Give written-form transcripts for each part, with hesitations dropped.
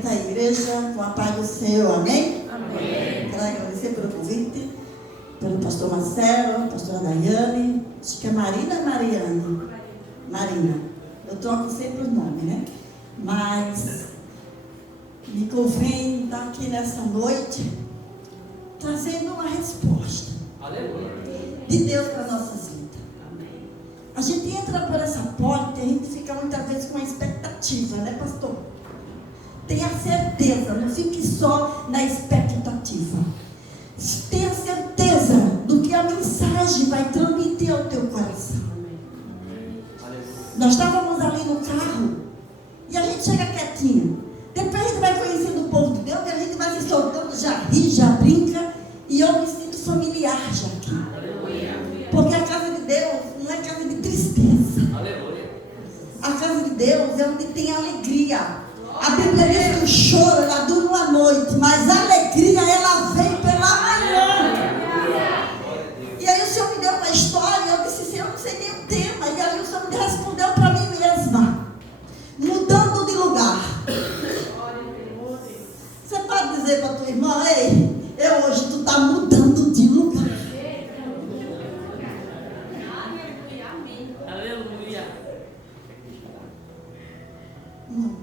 Da igreja, com a paz do Senhor, amém? Amém. Quero agradecer pelo convite, pelo pastor Marcelo, pastora Daiane, acho que é Marina ou Mariane? Marina. Eu troco sempre os nomes, né? Mas me convém estar aqui nessa noite trazendo uma resposta de Deus para nossas vidas. A gente entra por essa porta e a gente fica muitas vezes com uma expectativa, né, pastor? Tenha certeza, não fique só na expectativa. Tenha certeza do que a mensagem vai transmitir ao teu coração. Nós estávamos ali no carro e a gente chega quietinho. Depois a gente vai conhecendo o povo de Deus e a gente vai se soltando, já ri, já brinca. E eu me sinto familiar já aqui. Porque a casa de Deus não é casa de tristeza. A casa de Deus é onde tem alegria. A Bíblia diz que o choro, ela dura uma noite, mas a alegria, ela vem pela manhã. E aí o Senhor me deu uma história, eu disse assim, eu não sei nem o tema. E aí o Senhor me respondeu para mim mesma, mudando de lugar. Você pode dizer para tua irmã, ei, hoje tu está mudando de lugar. Aleluia. Não.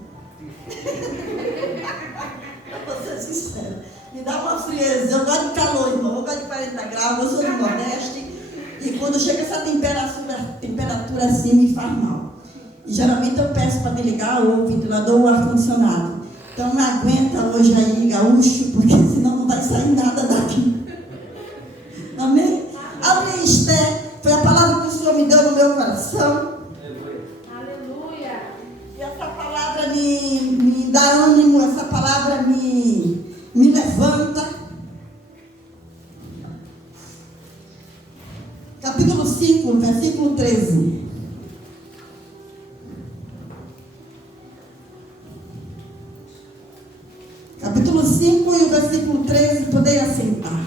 Para ser sincera, me dá uma frieza. Eu gosto de calor, irmão. Eu gosto de 40 graus. Eu sou do Nordeste. E quando chega essa temperatura assim, me faz mal. E geralmente eu peço para desligar o ventilador ou o ar-condicionado. Então não aguenta hoje aí, gaúcho, porque senão não vai sair nada daqui. Amém? Abre Esther. Foi a palavra que o Senhor me deu no meu coração. E essa palavra me dá ânimo, essa palavra me levanta. Capítulo 5, versículo 13. Capítulo 5 e o versículo 13, poderia assentar.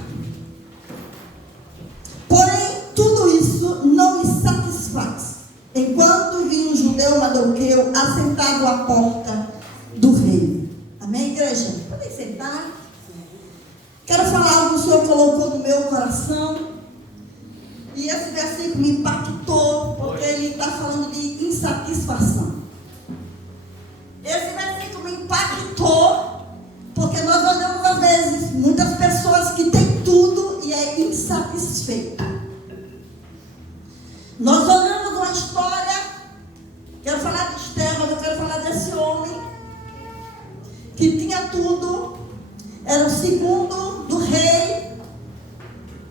Porém, tudo isso não me satisfaz, enquanto vi um judeu madoqueu assentado à porta do rei. Amém, igreja? Podem sentar. Quero falar algo que o Senhor colocou no meu coração. E esse versículo me impactou, porque ele está falando de insatisfação. Esse versículo me impactou, porque nós olhamos às vezes muitas pessoas que têm tudo e é insatisfeito. Nós olhamos uma história, quero falar de Esther, mas eu quero falar desse homem que tinha tudo, era o segundo do rei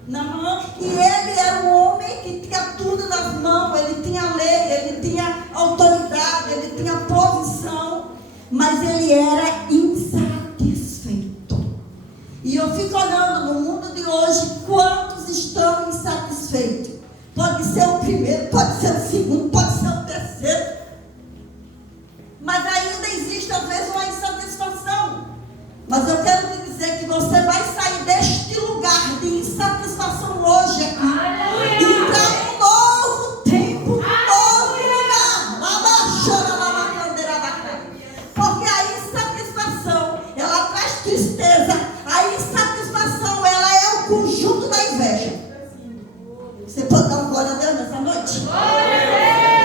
na mão, e ele era um homem que tinha tudo nas mãos, ele tinha lei, ele tinha autoridade, ele tinha posição, mas ele era insatisfeito. E eu fico olhando no mundo de hoje, quantos estão insatisfeitos? Pode ser o primeiro, pode ser o segundo, pode ser o terceiro. Mas ainda existe às vezes uma insatisfação. Mas eu quero te dizer que você vai sair deste lugar de insatisfação hoje aqui. E para um novo tempo, um novo lugar. Porque a insatisfação, ela traz tristeza. A insatisfação, ela é o conjunto da inveja. Você pode dar uma glória a Deus nessa noite?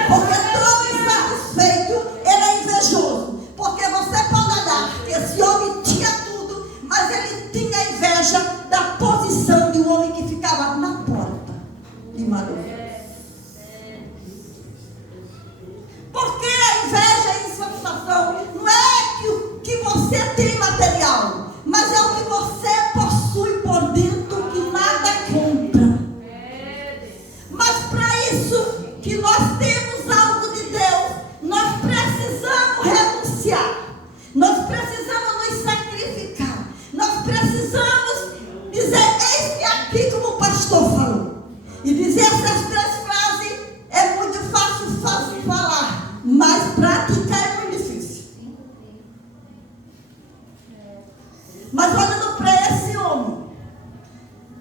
Porque todo insatisfeito, ele é invejoso. Porque você pode olhar que esse homem tinha tudo, mas ele tinha inveja da posição de um homem que ficava na porta de Maria. Porque a inveja e a insatisfação não é que o que você tem material, mas é o que você possui por dentro que nada compra. Mas para isso que nós temos algo de Deus, nós precisamos renunciar, nós precisamos nos sacrificar, nós precisamos dizer, eis-me aqui, como o pastor falou. E dizer essas três frases é muito fácil falar, mas praticar é muito difícil. Mas olhando para esse homem,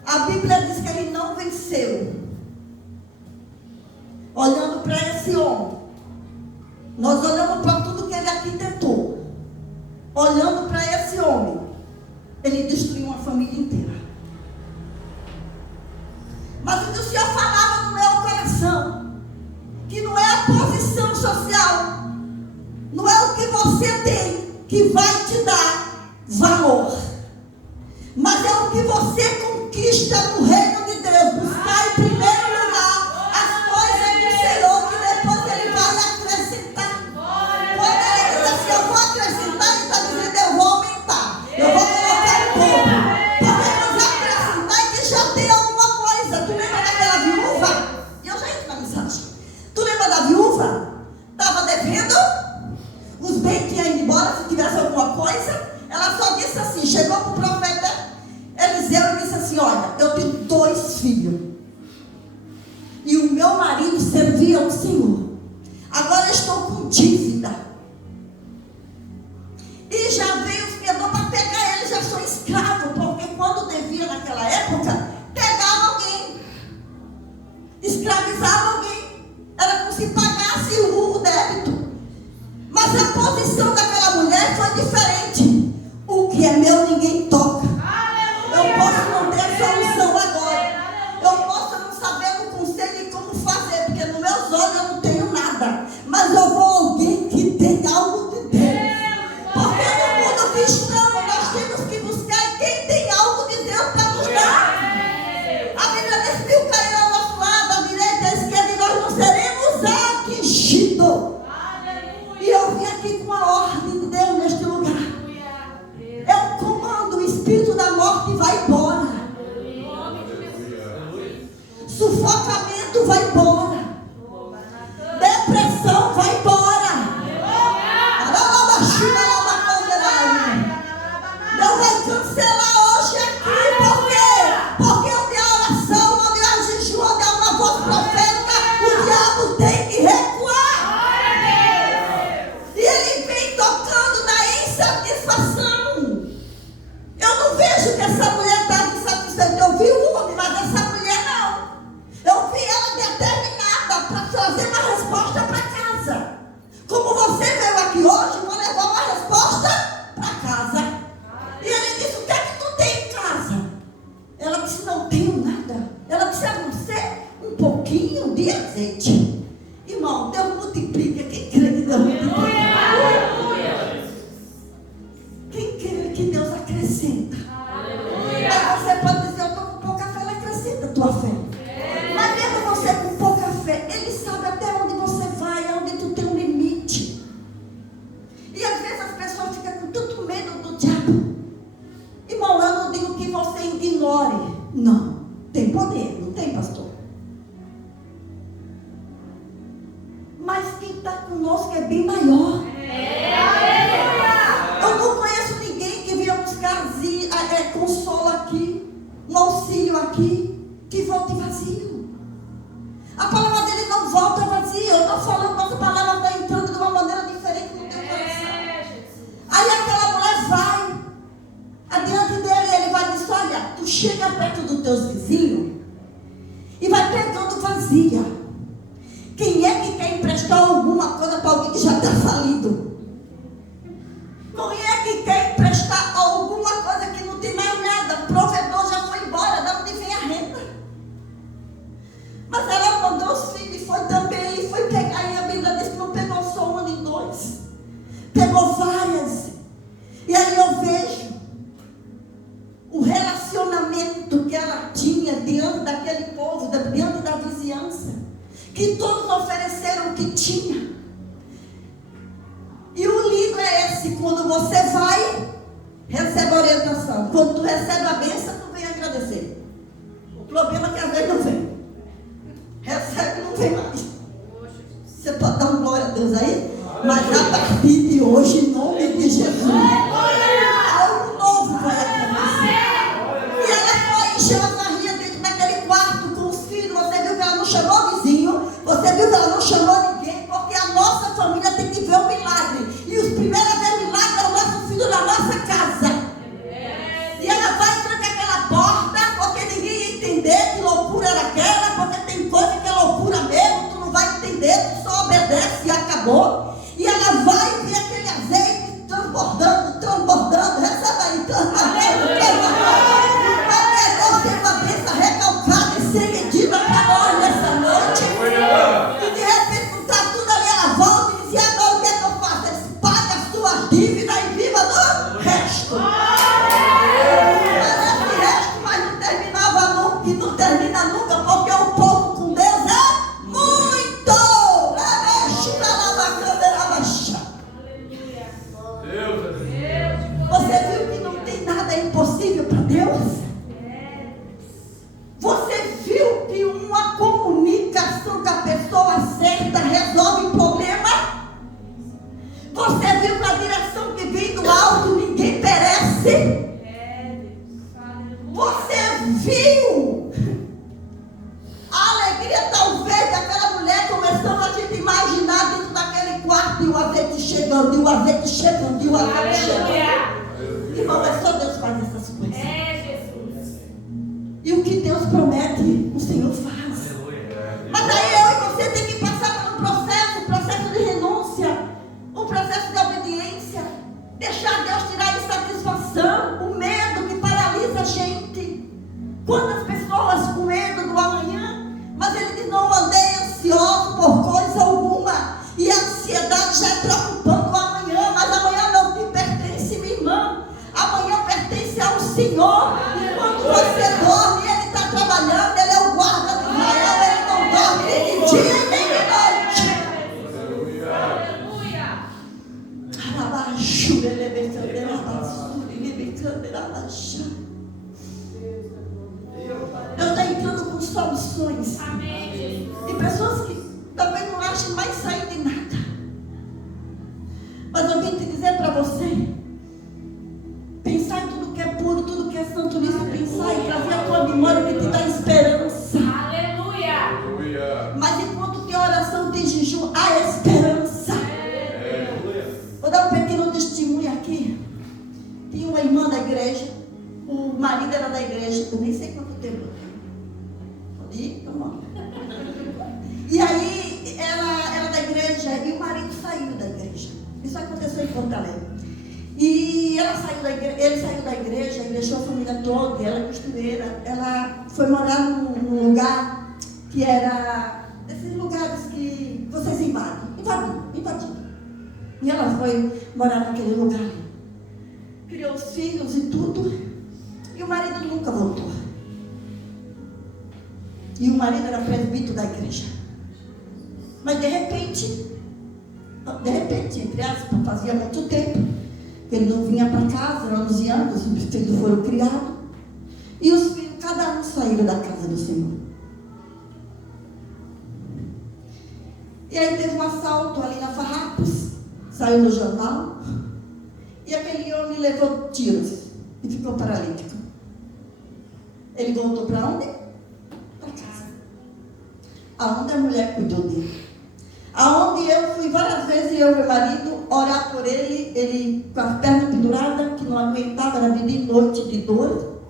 a Bíblia diz que ele não venceu. Olhando para esse homem, nós olhamos para tudo que ele arquitetou. Olhando olhando para esse homem, ele destruiu uma família inteira. Mas o que o Senhor falava no meu coração, que não é a posição social, não é o que você tem que vai te dar valor, mas é o que você conquista no reino de Deus. Buscar em primeiro lugar as coisas do Senhor, que depois Ele vai acrescentar. Quando Ele diz assim, eu vou acrescentar, Ele está dizendo, eu vou aumentar, eu vou colocar um pouco. Podemos acrescentar e que já tem alguma coisa. Tu lembra daquela viúva? E eu já entro na mensagem. Tu lembra da viúva? Estava devendo, os bens tinham ido embora, se tivesse alguma coisa. Ela só disse assim, chegou para o profeta Eliseu e disse assim, olha, eu tenho 2 filhos. E o meu marido servia ao Senhor. Agora eu estou com dívida. E já veio os fiadores para pegar ele, já sou escravo, porque quando devia naquela época, pegava alguém, escravizava alguém. Era como se pagasse o débito. Mas a posição daquela mulher foi diferente. O que é meu ninguém toca. Eu posso não ter a solução agora. Eu posso não saber o conselho e como fazer, porque nos meus olhos eu não tenho nada. Mas eu vou a alguém que tem algo de Deus. Porque no mundo que estamos, nós temos que buscar quem tem algo de Deus para nos dar. A Bíblia diz que o cair ao nosso lado, à direita e à esquerda, e nós não seremos atingidos. E eu vim aqui com a ordem de Deus neste lugar. Eu comando, o espírito da morte vai embora. Sufocamento vai embora. Depressão vai embora. Deus vai cancelar hoje aqui. Por quê? Porque onde há oração, onde há jejum, onde há uma voz profética, o diabo tem que recuar. E ele vem tocando na insatisfação. Eu não vejo que essa mulher está insatisfeita. Eu vi o homem, mas essa mulher não. Eu vi ela determinada para trazer uma resposta para casa. Como você veio aqui hoje, vou levar uma resposta para casa. E ele disse, o que é que tu tem em casa? Ela disse, não tenho nada. Ela disse, a não ser um pouquinho de azeite. Irmão, Deus multiplica. Quem crê que Deus multiplica? Quem crê que Deus acrescenta? Aí você pode dizer, eu estou com pouca fé, ela acrescenta a tua fé. Mas mesmo você com pouca fé, Ele sabe até onde você vai, onde tu tem um limite. E às vezes as pessoas ficam com tanto medo do diabo. Irmão, eu não digo que você ignore. Não, tem poder, não tem, pastor? Mas quem está conosco é bem maior. Eu não conheço ninguém que venha buscar consolo aqui, um auxílio aqui, que volte vazio. A palavra dele não volta vazia. Eu estou falando, mas a palavra está entrando de uma maneira diferente no teu coração. Aí aquela mulher vai adiante dele, ele vai dizer, olha, tu chega perto dos teus vizinhos e vai pegando vazia. Quem é que quer emprestar alguma coisa para alguém que já está falido? Quem é que quer emprestar alguma coisa que não tem mais nada? O provedor já foi embora, de onde vem a renda? Mas ela mandou os filhos e foi também, e foi pegar, e a Bíblia diz que não pegou só uma nem 2. Pegou várias. E aí eu vejo o relacionamento que ela tinha diante daquele povo, diante da vizinhança, que todos ofereceram o que tinha. E o lindo é esse, quando você vai, recebe a orientação. Quando tu recebe a bênção, tu vem agradecer. O problema é que às vezes não vem. Recebe e não vem mais. Você pode dar um glória a Deus aí? Mas a partir de hoje, em nome de Jesus, algo novo vai acontecer. E ela foi, encheu a barriga dentro daquele quarto com os filhos. Você viu que ela não chamou vizinho. Você viu que ela não chamou ninguém. Porque a nossa família tem que ver o milagre. E os primeiros a ver milagre é o nosso filho na nossa casa. E ela vai trancar aquela porta, porque ninguém ia entender que loucura era aquela, porque tem coisa que é loucura mesmo, tu acontece? Você viu a alegria talvez daquela mulher começando a gente imaginar dentro daquele quarto e o azeite chegando, e o azeite chegando, e o azeite chegando. Irmão, é só Deus fazer essas coisas. Jesus. E o que Deus promete, o Senhor faz. Mas aí eu e você tem que passar pelo processo de renúncia, o processo de obediência, deixar Deus tirar a insatisfação, o medo que paralisa a gente. Quantas pessoas com medo do amanhã, mas ele diz: não andei ansioso por coisa alguma. E a ansiedade já é preocupando o amanhã, mas amanhã não te pertence, minha irmã. Amanhã pertence ao Senhor. E quando você dorme, ele está trabalhando, ele é o guarda de Israel, ele não dorme nem de dia nem de noite. Aleluia. Deus está entrando com soluções. Amém, Jesus. E pessoas que talvez não achem mais saída em nada. Mas eu vim te dizer para você: pensar em tudo que é puro, tudo que é santo, nisso pensar e trazer a tua memória que te dá esperança. Aleluia. Mas enquanto tem oração, tem jejum, há esperança. Vou dar um pequeno testemunho aqui. Tinha uma irmã da igreja, o marido era da igreja, eu nem sei quanto tempo. Pode ir? Vamos lá. E aí, ela era da igreja e o marido saiu da igreja. Isso aconteceu em Porto Alegre. E ele saiu da igreja e deixou a família toda, ela é costureira. Ela foi morar num lugar que era desses lugares que vocês invadiram. E ela foi morar naquele lugar. Criou os filhos e tudo. E o marido nunca voltou. E o marido era presbítero da igreja. Mas de repente, entre aspas, fazia muito tempo que ele não vinha para casa, eram 11 anos, os filhos foram criados. E os filhos, cada um saíram da casa do Senhor. E aí teve um assalto ali na Farrapos, saiu no jornal, e aquele homem levou tiros e ficou paralítico. Ele voltou para onde? Para casa. Aonde a mulher cuidou dele. Aonde eu fui várias vezes, eu e meu marido, orar por ele com as pernas penduradas, que não aguentava, era de noite de dor.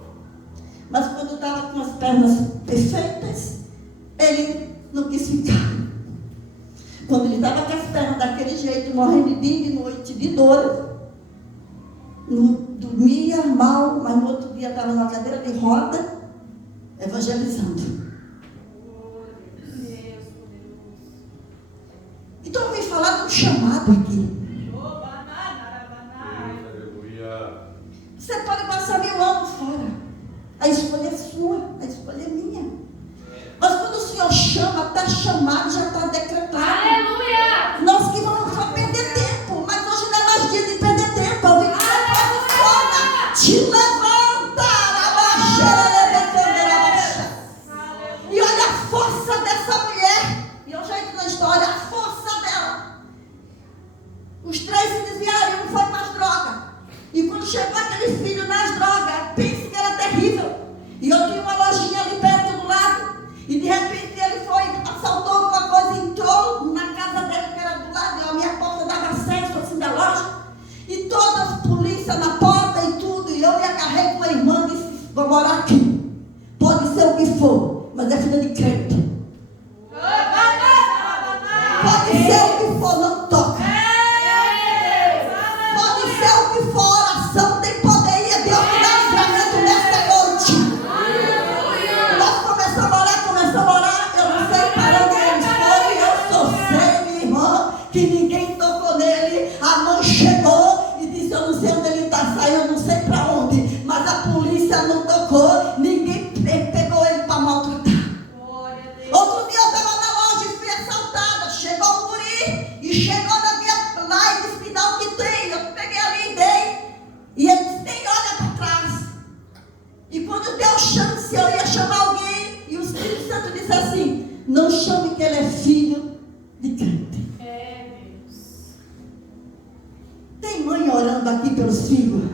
Mas quando estava com as pernas perfeitas, ele não quis ficar. Quando ele estava com as pernas daquele jeito, morrendo de dia e de noite de dor, não dormia mal, mas no outro dia estava numa cadeira de roda, evangelizando. Então eu vim falar de um chamado aqui. Você pode passar 1000 anos fora. A escolha é sua, a escolha é minha. Mas quando o Senhor chama, está chamado, já está decretado. Aleluia! Nós que vamos só perder tempo, mas hoje não é mais dia de perder tempo. Eu vim fora, te levanta, e olha a força dessa mulher. E eu já entro na história, a força dela. Os 3 se desviaram, um foi para as drogas. E quando chegou aquele filho nas drogas, pense que era terrível. E eu tinha uma lojinha ali perto do lado. E de repente ele foi, assaltou alguma coisa, entrou na casa dele que era do lado. A minha porta dava acesso assim da loja. E todas as polícias na porta e tudo. E eu me agarrei com uma irmã e disse: vou morar aqui. Pode ser o que for, mas é filha de crente. Pode ser o que for, não toca. Pode ser o que for, oração tem poder e Deus me dá livramento nesta noite. Nós começamos a orar, eu não sei para onde ele foi, eu só sei, minha irmã, que ninguém tocou nele. A mãe chegou e disse: eu não sei onde ele está, saiu, eu não sei para onde, mas a polícia não tocou, ninguém pegou ele para maltratar. Outro dia eu estava na loja e fui assaltada. Chegou um guri e chegou na minha lá e disse: me dá o que tem. Eu peguei ali e dei. E ele disse: nem olha para trás. E quando deu chance, eu ia chamar alguém. E o Espírito Santo disse assim: não chame que ele é filho de crente. Tem mãe orando aqui pelos filhos?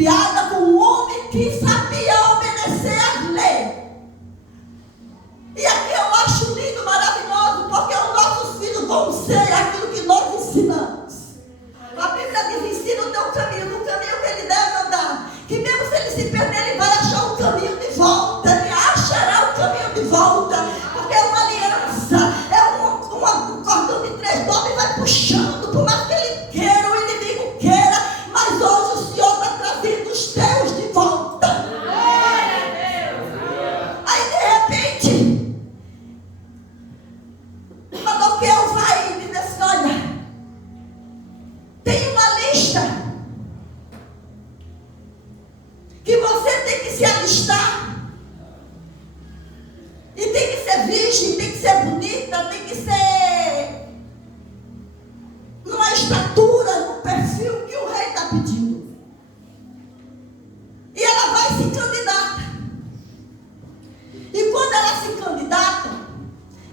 criada com um homem que sabia obedecer às leis. E aqui eu acho lindo, maravilhoso, porque os nossos filhos vão ser aquilo que nós ensinamos. A Bíblia diz: ensina o teu caminho, no caminho que ele deve andar. Que mesmo se ele se perder, ele vai achar o caminho de volta. Ele achará o caminho de volta. Porque é uma aliança, é um cordão de 3 dobras e vai puxando, por mais que ele queira, o inimigo queira. Mas hoje o Senhor está trazendo os teus de volta. Aí de repente, Mardoqueu vai e diz assim: olha, tem uma lista que você tem que se alistar. E tem que ser virgem, tem que ser bonita, tem que ser numa estatura, num perfil que o rei está pedindo. E ela vai se candidatar. E quando ela se candidata,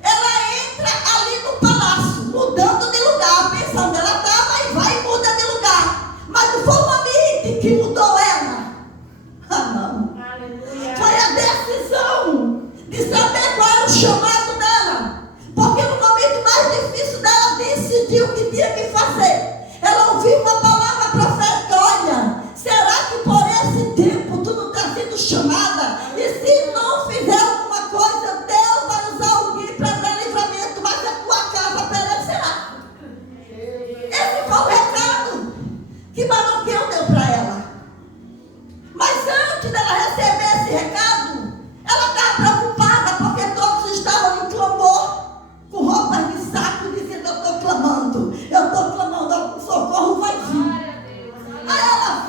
ela entra ali no palácio, mudando de lugar, pensando, ela estava e vai e muda de lugar. Mas não foi o ambiente que mudou ela. Ah, não. Aleluia. Foi a decisão de saber qual era o chamado dela. Porque no momento mais difícil dela, decidiu o que tinha que fazer. Ela ouviu uma palavra profética: olha, será que por esse tempo tu não está sendo chamada? E se não fizer alguma coisa, Deus vai usar alguém para dar livramento, mas a tua casa perecerá. Esse foi o recado que Mardoqueu deu para ela. Mas antes dela receber esse recado, ela estava preocupada, porque todos estavam em clamor, com roupas de saco, dizendo: eu estou clamando, o socorro vai vir. Aí ela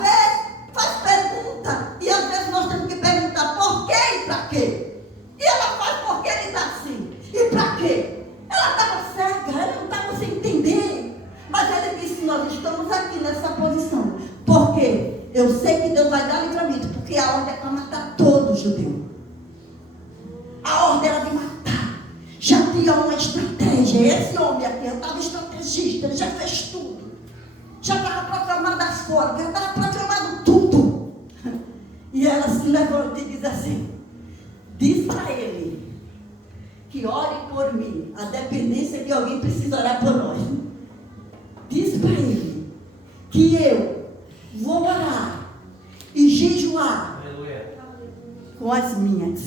faz pergunta, e às vezes nós temos que perguntar por quê e para quê. E ela faz porque ele está assim, e para quê? Ela estava cega, ela não estava sem entender. Mas ele disse: nós estamos aqui nessa posição, porque eu sei que Deus vai dar livramento, porque a ordem é para matar todo judeu. A ordem era de matar. Já tinha uma estratégia. Esse homem aqui já estava estrategista, ele já fez tudo. Já estava proclamado as folhas, já estava proclamado tudo. E ela se levanta e diz assim: diz para ele que ore por mim, a dependência que alguém precisa orar por nós. Diz para ele que eu vou orar e jejuar com as minhas.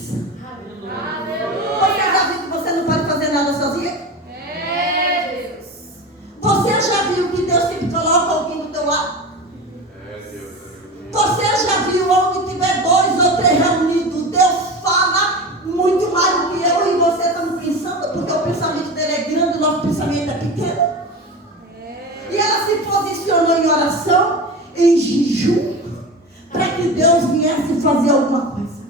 Você já viu que você não pode fazer nada sozinha? Você já viu que Deus sempre coloca alguém do teu lado? Você já viu onde tiver 2 ou 3 reunidos, Deus fala muito mais do que eu e você estamos pensando, porque o pensamento dele é grande, o nosso pensamento é pequeno. E ela se posicionou em oração, em jejum, para que Deus viesse fazer alguma coisa.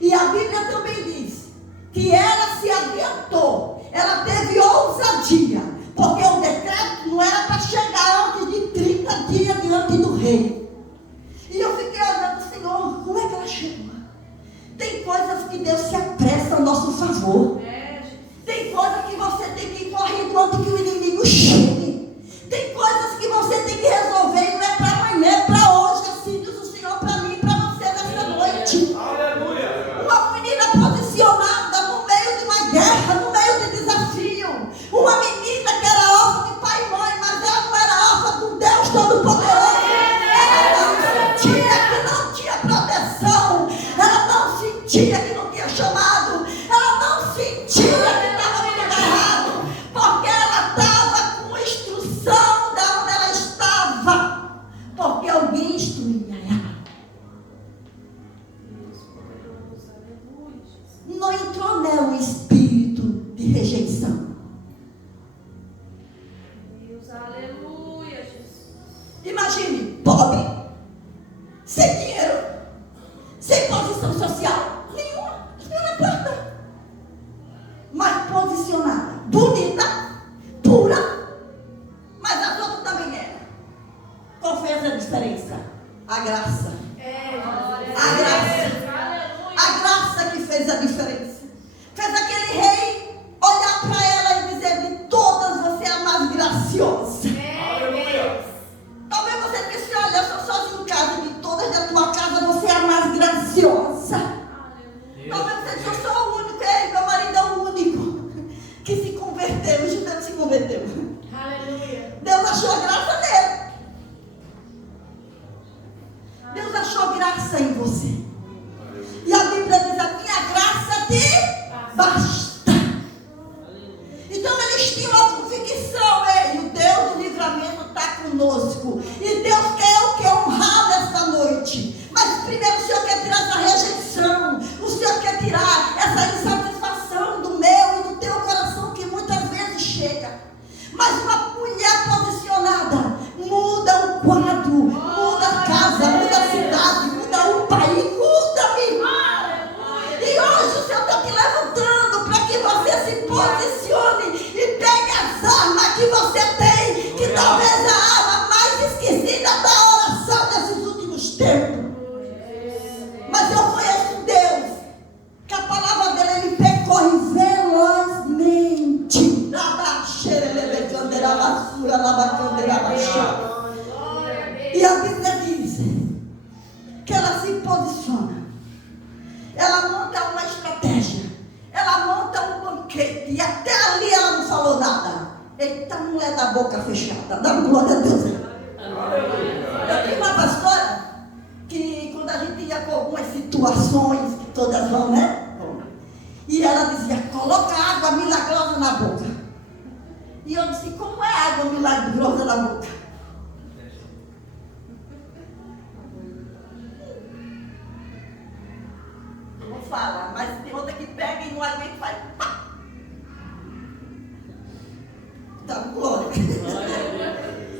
E a Bíblia também diz que ela se adiantou, ela teve ousadia, porque o decreto não era para chegar antes de 30 dias diante do rei. E eu fiquei olhando: Senhor, como é que ela chegou? Tem coisas que Deus se apressa ao nosso favor. Tem coisas que você tem que ir correndo antes que o inimigo chegue. Tem coisas que você tem que resolver e não é para amanhã, é para hoje. Assim diz o Senhor para mim e para você nessa noite. Aleluia. Uma menina posicionada no meio de uma guerra, no meio de desafio. Uma menina que era órfã de pai e mãe, mas ela não era órfã do Deus Todo-Poderoso. Ela não sentia que não tinha proteção. Ela não sentia que não tinha chamado. Ela não sentia que estava no lugar errado. Porque ela estava com instrução de onde ela estava. Porque alguém instruía ela. Não entrou nela um espírito de rejeição. Aleluia, Jesus. Imagine, pobre, sem dinheiro, sem posição social nenhuma, na porta, mas posicionada, bonita, pura, mas as outras também eram. Qual fez a diferença? A graça. A graça. A graça que fez a diferença. Fez aquele rei olhar para ela e dizer: de todas você é a mais graciosa. Talvez você pense: olha, eu sou sozinho em casa, de todas da tua a boca fechada. Dá glória a Deus. Eu tinha uma pastora que quando a gente ia com algumas situações, que todas vão, né? E ela dizia, coloca água milagrosa na boca. E eu disse, como é água milagrosa na boca? Não fala, mas tem outra que pega e não aguenta e faz. Pá! Dá glória.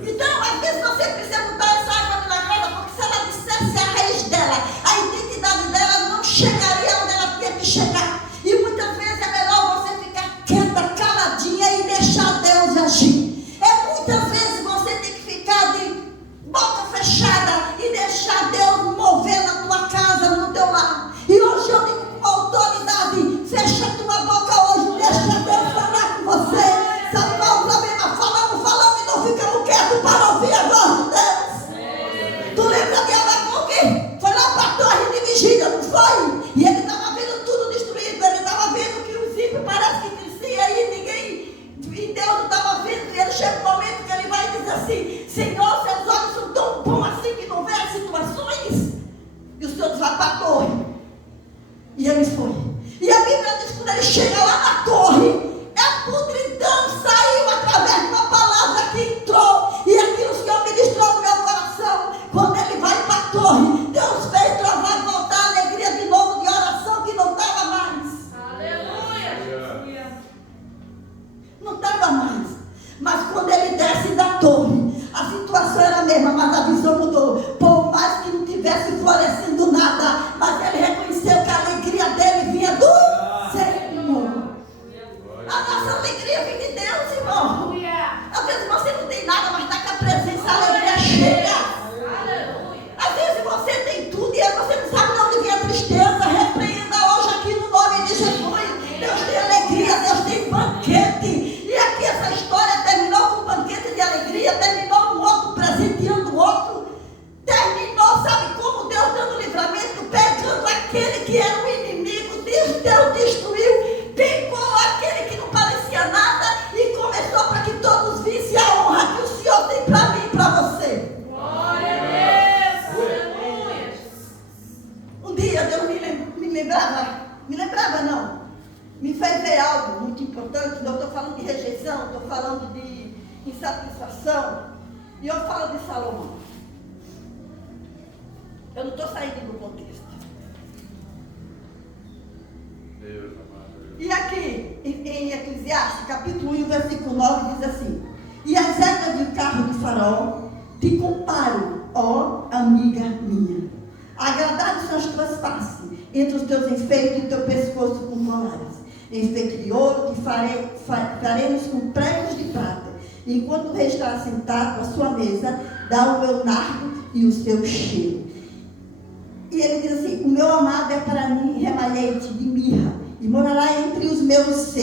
Então, às vezes você precisa mudar essa água milagrosa, porque se ela dissesse a raiz dela, a identidade dela não chegaria onde ela tinha que chegar. E muitas vezes é melhor você ficar quieta, caladinha e deixar Deus agir. Muitas vezes você tem que ficar de boca fechada e deixar Deus mover na tua casa, no teu lar. E hoje eu digo com autoridade, fecha a tua boca hoje, deixa Deus falar com você. Sabe qual é o problema? Falamos e não ficamos quietos para ouvir a voz de Deus. Tu lembra de Abacuque? Foi lá para a torre de vigília, não foi? E ele estava vendo tudo destruído, ele estava vendo que os ímpios parece que crescia e Deus não estava vendo. E ele chega um momento que ele vai dizer assim, Senhor, seus olhos são tão bons assim que não vê as situações. E o Senhor vai para a torre. E ele foi. E a Bíblia diz que quando ele chega lá na torre, a podridão saiu através de uma palavra que entrou. E aquilo o Senhor ministrou no meu coração. Quando ele vai para a torre, Deus fez travar, voltar a alegria de novo de oração que não estava mais. Aleluia. Não estava mais. Mas quando ele desce da torre, a situação era a mesma, mas a visão mudou. Por mais que não tivesse florescendo nada, mas ele reconheceu que a alegria dele vinha do Senhor. A nossa alegria vem de Deus, irmão. Às vezes você não tem nada, mas está com a presença, a alegria chega. Às vezes você tem tudo e você não sabe de onde vem a tristeza. Repreenda hoje aqui no nome de Jesus. Deus tem alegria, Deus tem banquete. E aqui essa história terminou com um banquete de alegria, terminou com outro presenteando o outro. Terminou, sabe como? Deus dando livramento, pegando aquele que era o inimigo, Deus destruiu, pegou aquele que não parecia nada e começou para que todos vissem a honra que o Senhor tem para mim e para você. Glória a Deus. Aleluia. Um dia Deus me lembrava não, me fez ver algo muito importante. Eu estou falando de rejeição, estou falando de insatisfação, e eu falo de Salomão. Eu não estou saindo do contexto. E aqui, em Eclesiastes, capítulo 1, versículo 9, diz assim: e as éguas do carro de Faraó te comparo, ó amiga minha. Agradáveis são as tuas faces, entre os teus enfeites e o teu pescoço com colares. Enfeite de ouro que faremos com pregos de prata. Enquanto o rei está assentado à sua mesa, dá o meu nardo e o seu cheiro. E ele diz assim: o meu amado é para mim remalhete de mirra, e morará entre os meus